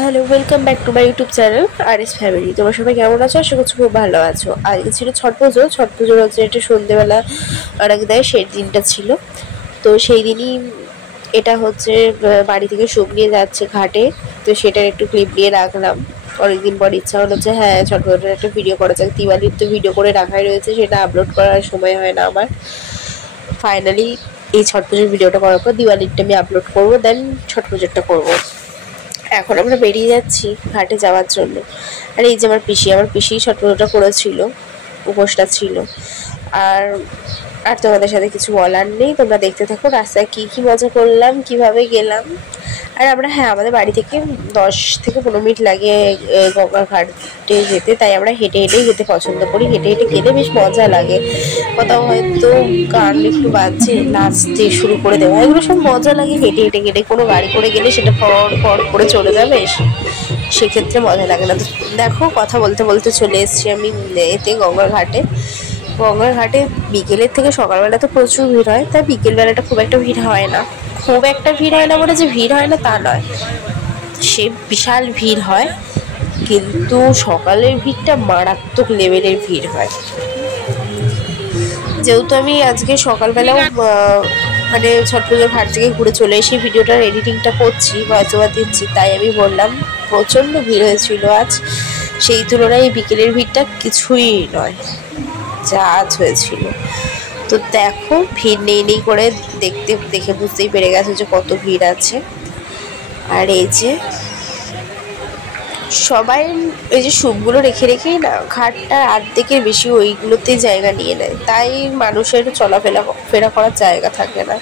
Hello, welcome back to my YouTube channel RS family. তোমরা সবাই কেমন আছো? আশা করছি খুব ভালো আছো। আজকে ছিল ছট পুজো। ছট পুজোর হচ্ছে একটা সন্ধ্যেবেলা আরাগ দেয়, সেই দিনটা ছিল। তো সেই দিনই এটা হচ্ছে বাড়ি থেকে শুক নিয়ে যাচ্ছে ঘাটে। তো সেটার একটু ক্লিপ নিয়ে রাখলাম। অনেকদিন পর ইচ্ছা হলো যে হ্যাঁ, ছট পুজোর একটা ভিডিও করা যাক। দিওয়ালির তো ভিডিও করে রাখাই রয়েছে, সেটা আপলোড করার সময় হয় না আমার। ফাইনালি এই ছট পুজোর ভিডিওটা করার পর দিওয়ালিরটা আমি আপলোড করবো, দেন ছট পুজোরটা করবো। এখন আমরা বেরিয়ে যাচ্ছি ঘাটে যাওয়ার জন্য। আর এই যে আমার পিসি ছট পুজোটা করেছিল, উপোসটা ছিল। আর আর তোমাদের সাথে কিছু বলার নেই, তোমরা দেখতে থাকো রাস্তায় কি কি মজা করলাম, কিভাবে গেলাম। আর আমরা আমাদের বাড়ি থেকে 10 থেকে 15 মিনিট লাগে গঙ্গার ঘাটে যেতে, তাই আমরা হেঁটে হেঁটেই যেতে পছন্দ করি। হেঁটে হেঁটে গেলে বেশ মজা লাগে। কোথাও হয়তো গান একটু বাজছে, নাচতে শুরু করে দেওয়া, এগুলো সব মজা লাগে হেঁটে হেঁটে গেলে। কোনো গাড়ি করে গেলে সেটা ফর ফর করে চলে যাবে, সেক্ষেত্রে মজা লাগে না। তো দেখো, কথা বলতে বলতে চলে এসেছি আমি এতে গঙ্গার ঘাটে। গঙ্গার ঘাটে বিকেলের থেকে সকালবেলা তো প্রচুর ভিড় হয়, তাই বিকেলবেলাটা খুব একটা ভিড় হয় না। খুব একটা ভিড় হয় না বলে যে ভিড় হয় না তা নয়, সে বিশাল ভিড় হয়। কিন্তু সকালের ভিড়টা মারাত্মক লেভেলের ভিড় হয়। যেহেতু আমি আজকে সকালবেলাও মানে ছট পুজোর ঘাট থেকে ঘুরে চলে এসে ভিডিওটার এডিটিংটা করছি, ভয়েস ওভার দিচ্ছি, তাই আমি বললাম প্রচণ্ড ভিড় হয়েছিল আজ। সেই তুলনায় বিকেলের ভিড়টা কিছুই নয় যা আজ হয়েছিল। তো দেখো, ভিড় নেই করে দেখে বুঝতেই পেরে গেছে যে কত ভিড় আছে। আর এই যে সবাই এই যে সুপগুলো রেখে রেখেই না ঘাটটা অর্ধেকের বেশি ওইগুলোতেই জায়গা নিয়ে নেয়, তাই মানুষের ফেরা করার জায়গা থাকে না।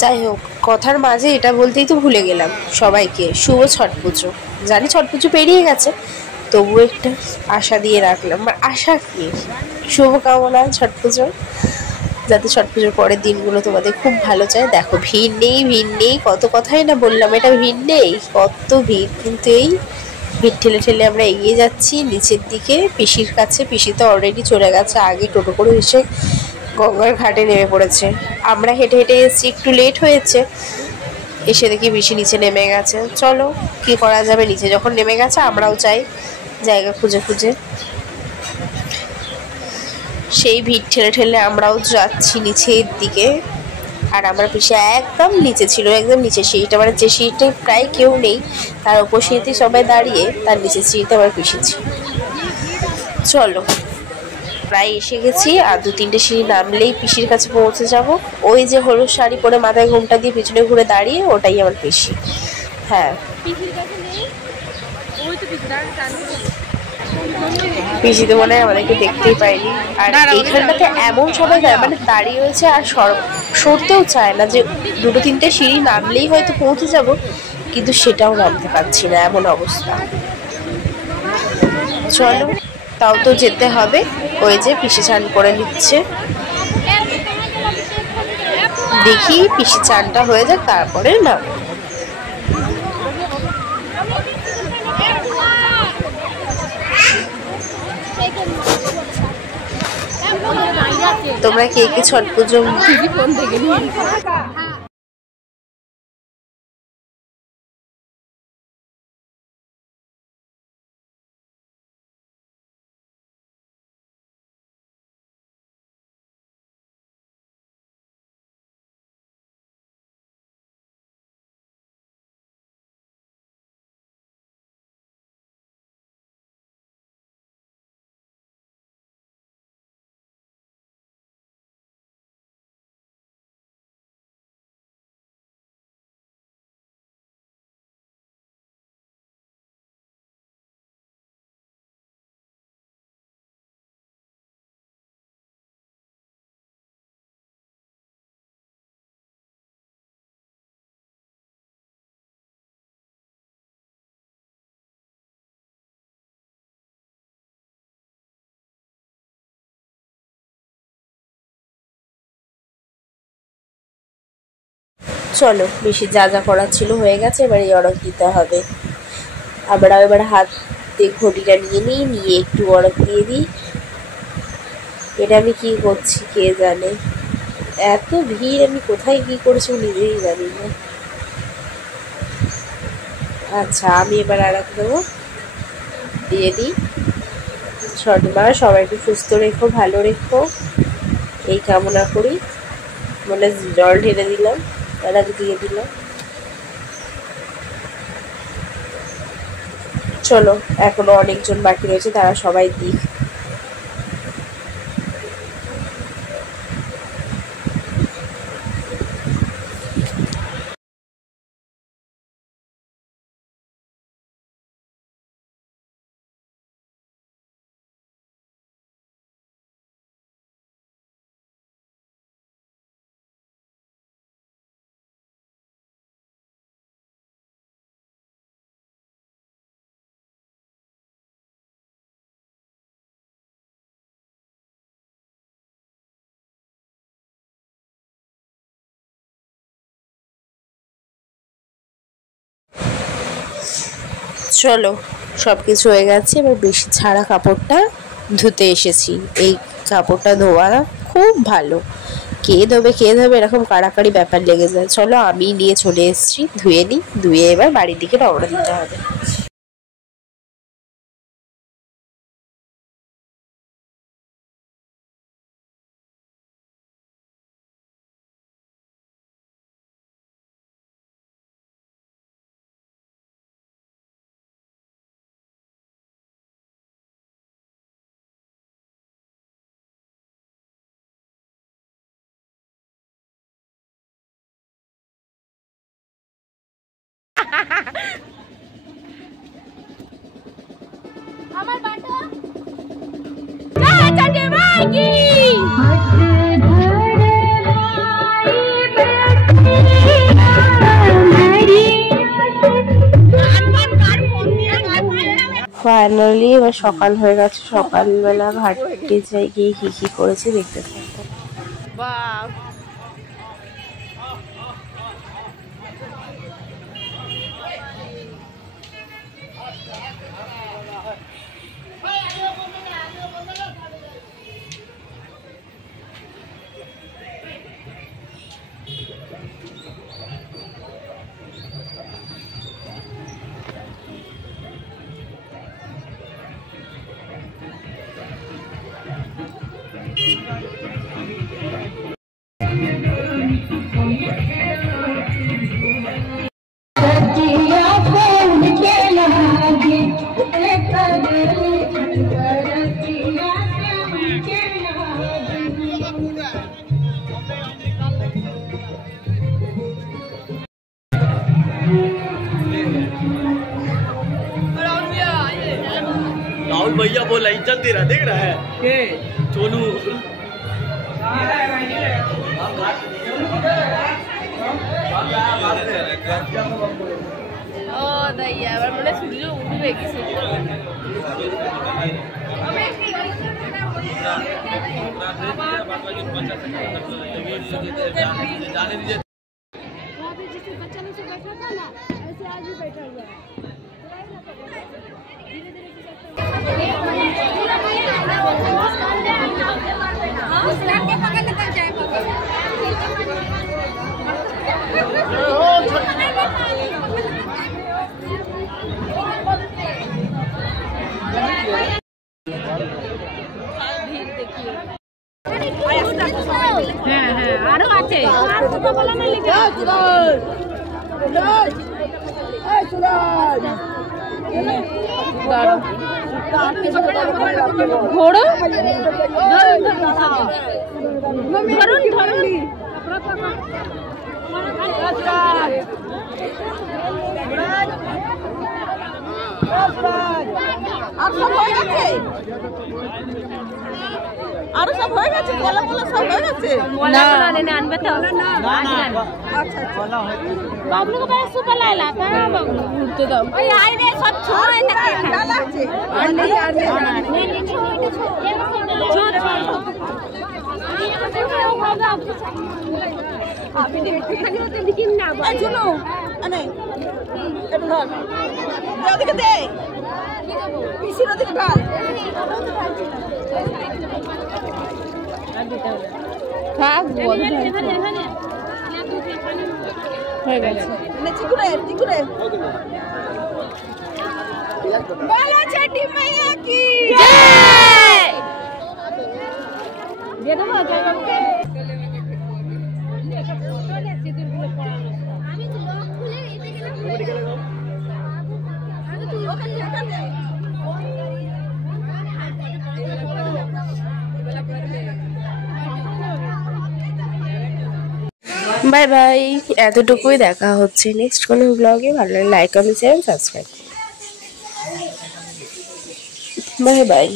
যাই হোক, কথার মাঝে এটা বলতেই তো ভুলে গেলাম সবাইকে শুভ ছট পুজো। জানি ছট পুজো পেরিয়ে গেছে, তবুও একটা আশা দিয়ে রাখলাম। আর আশা কি, শুভকামনা ছট পুজো, যাতে ছট পুজোর পরের দিনগুলো তোমাদের খুব ভালো যায়। দেখো, ভিড় নেই কত কথাই না বললাম, এটা ভিড় নেই, কত ভিড়। কিন্তু এই ভিড় ঠেলে ঠেলে আমরা এগিয়ে যাচ্ছি নিচের দিকে পিসির কাছে। পিসি তো অলরেডি চলে গেছে, আগে টোটো করে এসে গঙ্গার ঘাটে নেমে পড়েছে। আমরা হেঁটে হেঁটে এসেছি, একটু লেট হয়েছে। এসে দেখি পিসি নিচে নেমে গেছে। চলো, কি করা যাবে, নিচে যখন নেমে গেছে আমরাও চাই জায়গা খুঁজে খুঁজে। সেই ভিড় ঠেলে ঠেলে আমরাও যাচ্ছি নিচের দিকে। আর আমার পিসি একদম নিচে ছিল, একদম নিচে সিঁড়িটা, মানে যে সিঁড়িতে প্রায় কেউ নেই তার উপর সিঁড়িতে সবাই দাঁড়িয়ে, তার নিচের সিঁড়িতে আমার পিসি ছিল। চলো, প্রায় এসে গেছি। আর 2-3টে সিঁড়ি নামলেই পিসির কাছে পৌঁছে যাব। ওই যে হলুদ শাড়ি পরে মাথায় ঘোমটা দিয়ে পিছনে ঘুরে দাঁড়িয়ে, ওটাই আমার পিসি। হ্যাঁ, পিসি তো মনে হয় আমাদেরকে দেখতেই পাইনি। আর এইখানটাতে এমন সবাই মানে দাঁড়িয়ে রয়েছে আর সরতেও চায় না, যে 2-3টে সিঁড়ি নামলেই হয়তো পৌঁছে যাব, কিন্তু সেটাও নামতে পারছি না, এমন অবস্থা। চলো, তাও তো যেতে হবে। ওই যে পিসি চান করে নিচ্ছে, দেখি পিসি চানটা হয়ে যাক, তারপরে না। তোমরা কে কে ছট পুজো চলো, বেশি যা যা করার ছিল হয়ে গেছে, এবার এই অর্ডার দিতে হবে। আমরা এবার হাতে ঘটিটা নিয়ে একটু অর্ডার দিয়ে দিই। এটা আমি কি করছি কে জানে, এত ভিড়, আমি কোথায় কি করছি নিজেই জানি না। আচ্ছা, আমি এবার আরাক দেবো, দিয়ে দিই। সদমা সবাইকে সুস্থ রেখো, ভালো রেখো, এই কামনা করি। মনে জল ঢেলে দিলাম, আরাক দিয়ে দিলাম। চলো, এখনো অনেকজন বাকি রয়েছে, তারা সবাই দিক। চলো, সব কিছু হয়ে গেছে, এবার বেশি ছাড়া কাপড়টা ধুতে এসেছি। এই কাপড়টা ধোয়া খুব ভালো, কে ধোবে এরকম কাড়াকাড়ি ব্যাপার লেগে যায়। চলো, আমি নিয়ে চলে এসেছি, ধুয়ে নিই, ধুয়ে এবার বাড়ির দিকে রওনা দিতে হবে। আমার বাটা না চাটে ভাই কি ফাইনালি এবার সকাল হয়ে গেছে। সকালবেলা ঘাটে যাই, গিয়ে কি করেছি দেখতে থাকবো। বাহ, राहुल भैया बोला इज्जत दे रहा, देख रहा है के चोलू ও দইয়া এবার মনে সূর্য উঠবে কি সুন্দর। बच्चा नीचे बैठा था ना, ऐसे आज भी बैठा हुआ है। হ্যাঁ হ্যাঁ, আরো আছে, আর দুটো বলা না লিখে ঘোড়ো ধরুন ধরুন আরো সব হয়ে গেছে, বলা বলা সব হয়ে গেছে। না না আনবে তো না আচ্ছা বলা হয়েছে। বাবলু को बड़ा सुपर लाला था बाबलू घूरते दाও ওই আই রে সব ছোট থাকে ডালা আছে আনলি ছোট আপনি দেখতে তো দিকিন না এই শুনো আনে একটু ধর দে ওদিকে দে কি দেব পিসির ওদিকে ঢাল থাক হয়ে গেছে। নে চিকুরে চিকুরে বলো ছটি মাইয়া কি জয় দিয়ে দেবো জয় বাবুকে আমি তো লক খুলে এতে গেলাম আমি তো ওখানে বাই বাই, এতটুকুই দেখা হচ্ছে নেক্সট কোনো ব্লগে। ভালো লাগে like comment share subscribe. Bye bye.